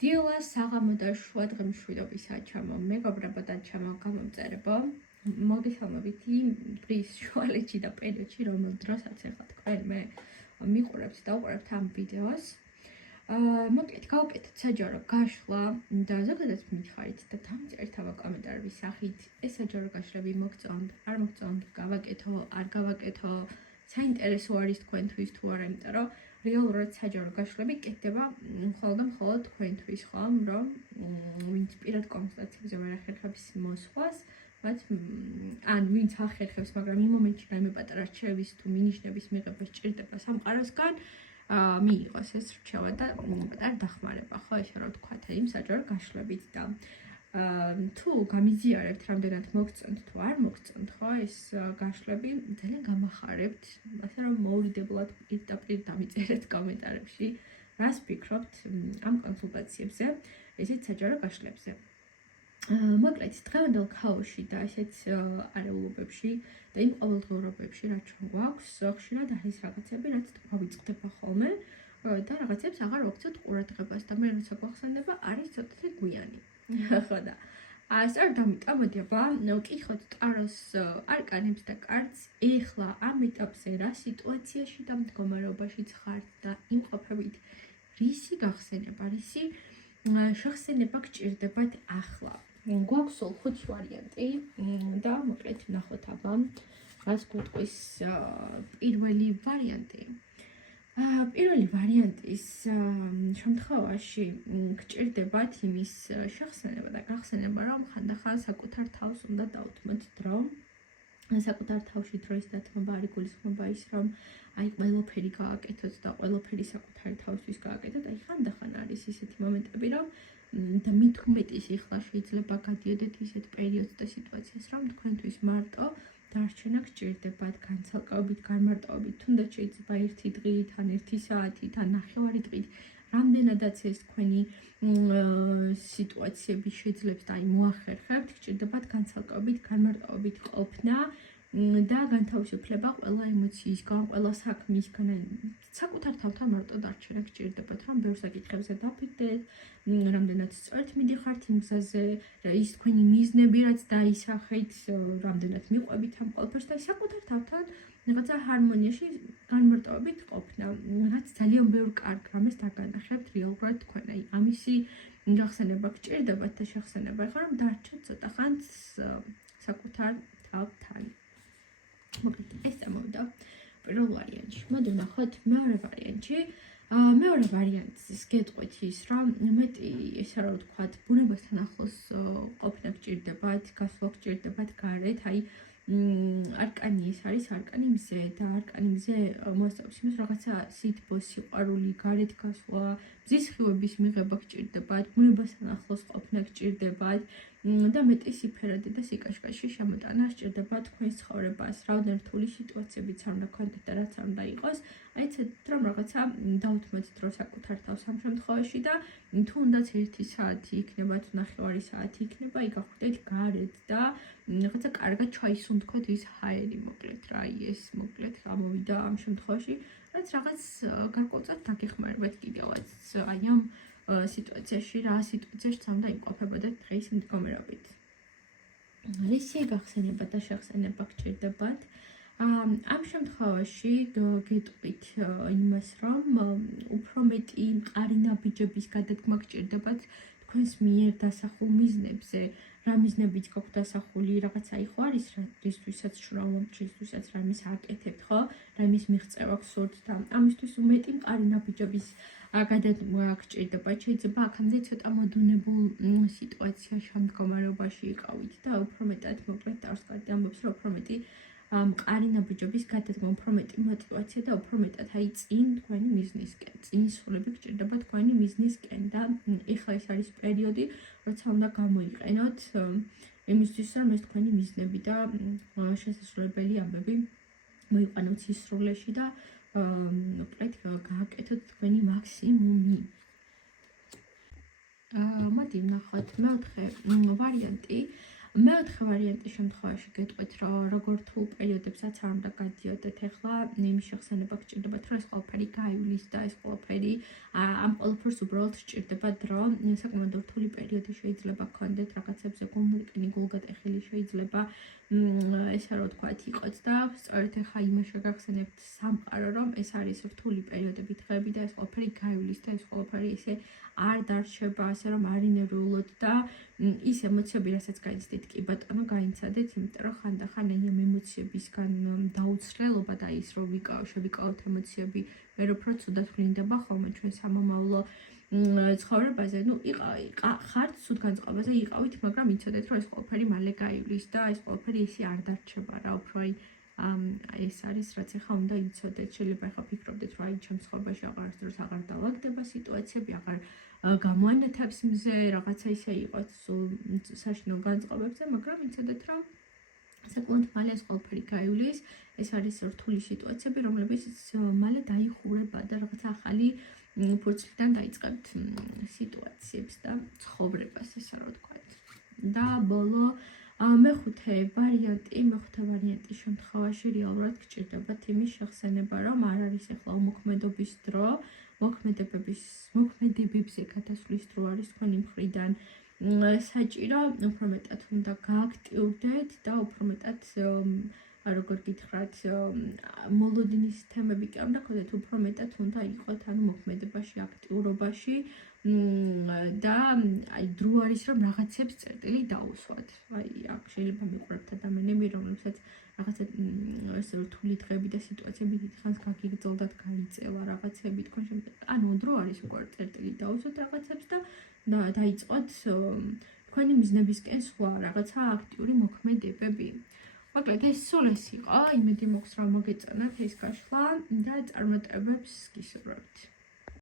დილა საღამო და შუადღე მშვიდობისა ჩემო მეგობრებო და ჩემო გამომწერებო. მოგესალმებით იმ დღის შუალედში და პერიოდში, რომელ დროსაც ახლა თქვენ მე მიყურებთ და უყურებთ ამ ვიდეოს. მოკლედ გავუკეთეთ საჯარო გაშლა და ზოგადად მითხარით და დამწერთ ამ კომენტარების სახით ეს საჯარო გაშლები მოგწონთ, არ მოგწონთ, გავაკეთო, არ გავაკეთო, საინტერესო არის თქვენთვის თუ არა, იმიტომ რომ რეალურად საჯარო გაშლები კეთდება მხოლოდ თქვენთვის, ხომ, რომ ვინც პირად კონსულტაციებზე ვერ ახერხებს მოსვლას, მათ ან ვინც ახერხებს, მაგრამ იმ მომენტში რაიმე პატარა რჩევის თუ მინიშნების მიღება სჭირდება სამყაროსგან, მიიღოს ეს რჩევა და პატარა დახმარება, ხო, ესე რომ ვთქვათ, იმ საჯარო გაშლებით და თუ გამიზიარებთ, რამდენად მოგწონთ თუ არ მოგწონთ, ხო, ეს გაშლები ძალიან გამახარებთ, ასე რომ მოულიდებლად პირდაპირ დამიწერეთ კომენტარებში, რას ფიქრობთ ამ კონსულტაციებზე, ესეც საჯარო გაშლებზე. მოკლედ, დღევანდელ ქაოსში და ესეც არეულობებში და იმ ყოველდღიურობებში, რაც ჩვენ გვაქვს, ხშირად არის რაღაცები, რაც გვავიწყდება ხოლმე და რაღაცებს აღარ ვაქცევთ ყურადღებას და მე როცა გვახსენდება, არის ცოტათი გვიანი. ხო და სწორედ ამიტომ მოდება ვკითხოთ ტაროს არკანებს და კარტს ეხლა ამ ეტაპზე რა სიტუაციაში და მდგომარეობაშიც ხართ და იმყოფებით რისი გახსენება, რისი შეხსენება გჭირდებათ ახლა. გვაქვს 5 ვარიანტი და მოკლედ ვნახოთ აბა რას გვეტყვის პირველი ვარიანტი. პირველი ვარიანტის შემთხვევაში გჭირდებათ იმის შეხსენება და გახსენება, რომ ხანდახან საკუთარ თავს უნდა დაუთმოთ დრო. საკუთარ თავში დროის დათმობა არ იგულისხმება ის, რომ აი ყველაფერი გააკეთოთ და ყველაფერი საკუთარი თავისთვის გააკეთოთ. აი ხანდახან არის ისეთი მომენტები, რომ და მით უმეტეს ეხლა შეიძლება გადიოდეთ ისეთ პერიოდს და სიტუაციას, რომ თქვენთვის მარტო დარჩენა გჭირდებათ, განცალკევებით, განმარტოვებით, თუნდაც შეიძლება 1 დღით, ან 1 საათით, ან 9 დღით, რამდენადაც ეს თქვენი სიტუაციები შეძლებს და აი მოახერხებთ, გჭირდებათ განცალკევებით, განმარტოვებით ყოფნა და განთავისუფლება ყველა ემოციისგან, ყველა საქმისგან, საკუთარ თავთან მარტო დარჩენა გჭირდებათ, რომ ბევრ საკითხებზე დაფიქრდეთ, რამდენად სწორად მიდიხართ იმ გზაზე, ის თქვენი მიზნები, რაც დაისახეთ, რამდენად მიყვებით ამ ყველაფერს და საკუთარ თავთან რაღაცა ჰარმონიაში განმარტოვებით ყოფნა, რაც ძალიან ბევრ კარგ რამეს დაგანახებთ რეალურად თქვენ. აი ამისი გახსენება გჭირდებათ და შეხსენება, ხო რომ დარჩეთ ცოტა ხანს საკუთარ თავთან. მოკლედ ეს წამოვიდა პირველ ვარიანტში. მოდი ვნახოთ მეორე ვარიანტი. მეორე ვარიანტის გეტყვით ის, რომ მეტი ესე რა ვთქვათ, ბუნებასთან ახლოს ყოფნა გჭირდებათ, გასვლა გჭირდებათ გარეთ, აი არკანი ეს არის არკანი მზე და არკანი მზე მოსწავს იმას, რაღაცა სითბო, სიყვარული, გარეთ გასვლა, მზის ხილების მიღება გჭირდებათ, ბუნებასთან ახლოს ყოფნა გჭირდებათ და მეტი სიფერადი და სიკაშკაშე შემოტანა სჭირდება თქვენს ცხოვრებას, რაოდენობით რთული სიტუაციებიც არ უნდა გქონდეთ და რაც არ უნდა იყოს, აი ცეთ რომ რაღაცა დაუთმოთ დრო საკუთარ თავს ამ შემთხვევაში და თუნდაც 1 საათი იქნება თუ 9 საათი იქნება, აი გახვიდეთ გარეთ და რაღაცა კარგად ჩაისუნთქოთ ის ჰაერი, მოკლედ რა, ეს მოკლედ გამოვიდა ამ შემთხვევაში, რაც რაღაც გარკვეულწად დაგეხმარებათ კიდევაც აი ამ სიტუაციაში, რა სიტუაციაში უნდა იმყოფებოდეთ დღის მდგომარეობით. რისი გახსენება და შეხსენება გჭირდებათ? ამ შემთხვევაში გეტყვით იმას, რომ უფრო მეტი მყარი ნაბიჯების გადადგმა გჭირდებათ თქვენს მიერ დასახულ მიზნებზე, რა მიზნებიც გაქვთ დასახული, რაღაცა იყო არის, რისთვისაც შრომობთ, რისთვისაც რამეს აკეთებთ, ხო? რამის მიღწევა გსურთ და ამისთვის უმეტი მყარი ნაბიჯების გადადგმა გჭირდებათ. შეიძლება აქამდე ცოტა მოდუნებულ სიტუაციაში ამ მდგომარეობაში იყავით და უფრო მეტად მოკლედ დავსკარდი ამბობს, რომ უფრო მეტი მყარი ნაბიჯების გადადგმა, უფრო მეტი мотиваცია და უფრო მეტად აი წინ თქვენი მიზნისკენ, წინ სრულები გჭირდება თქვენი მიზნისკენ და ეხლა ეს არის პერიოდი, როცა უნდა გამოიყენოთ იმისთვის, რომ ეს თქვენი მიზნები და შესაძლებელი ამბები მოიყვანოთ სისრულეში და მოკლედ გააკეთოთ თქვენი მაქსიმუმი. მოდი ვნახოთ მეოთხე ვარიანტი. მეოთხე ვარიანტის შემთხვევაში გეტყვით, რომ როგორ თუ პერიოდებსაც არ უნდა გადიოდეთ, ახლა იმის შეხსენება გჭირდებათ, რომ ეს ყველაფერი გაივლის და ეს ყველაფერი ამ ყველაფერს უბრალოდ სჭირდება დრო. საკმაოდ რთული პერიოდი შეიძლება გქონდეთ, რაღაცებზე გულმოტკინი, გულგატეხილი შეიძლება ესა რა ვთქვათ იყოთ და სწორედ ახლა იმაში გახსენებთ სამყარო, რომ ეს არის რთული პერიოდები, დღეები და ეს ყველაფერი გაივლის და ეს ყველაფერი ისე არ დარჩება, ასე რომ არ ინერვიულოთ და ის ემოციები, რასაც გაიცდით, კი ბატონო, გაიცადეთ, იმიტომ რომ ხანდახან ამ ემოციებისგან დაუცხრელობა და ის რომ შევიკავოთ ემოციები, ვერ უფრო ცუდად ვლინდება ხოლმე ჩვენ სამომავლო ცხოვრებაზე. ხართ ცუდ განწყობაზე იყავით, მაგრამ იცოდეთ, რომ ეს ყველაფერი მალე გაივლის და ეს ყველაფერი ისე არ დარჩება რა, უფრო ეს არის, რაც ახლა უნდა იცოდეთ. შეიძლება ახლა ფიქრობდეთ, რომ აი ჩემს ცხოვრებაში აღარასდროს აღარ დავაგდება სიტუაციები, აღარ გამოანათებს მზე, რაღაცა ისე იყოთ საშინელ განწყობებზე, მაგრამ იცოდეთ, რომ საკმაოდ მალე ეს ყველაფერი გაივლის. ეს არის რთული სიტუაციები, რომლებიც მალე დაიხურება და რაღაცა ახალი ფურცლიდან დაიწყებთ სიტუაციებს და ცხოვრებას, ესა რა ვთქვათ. და ბოლო მეხუთე ვარიანტის შემთხვევაში რეალურად გჭირდებათ იმის შეხსენება, რომ არ არის ახლა უმოქმედობის დრო, მოქმედებებზე გადასვლის დრო არის თქვენი მხრიდან საჭირო, უფრო მეტად უნდა გააქტიურდეთ და უფრო მეტად როგორ გითხრათ, მოლოდინის თემები კი არ უნდა გქონდეთ, უფრო მეტად უნდა იყოთ ანუ მოქმედებაში, აქტიურობაში და აი დრო არის რომ რაღაცებს წერტილი დაუსვათ. აი აქ შეიძლება მიყურებთ ადამიანები, რომლებსაც რაღაცა ესე რთული დღეები და სიტუაციები დიდხანს გაგიგრძელდათ, გაიწელა რაღაცები თქვენ ანუ დრო არის უკვე წერტილი დაუსვათ რაღაცებს და დაიწყოთ თქვენი მიზნებისკენ სხვა რაღაცა აქტიური მოქმედებები. მოკლედ ეს სულ ეს იყო, იმედი მაქვს რომ მოგეწონათ ეს გაშლა და წარმატებებს გისურვებთ.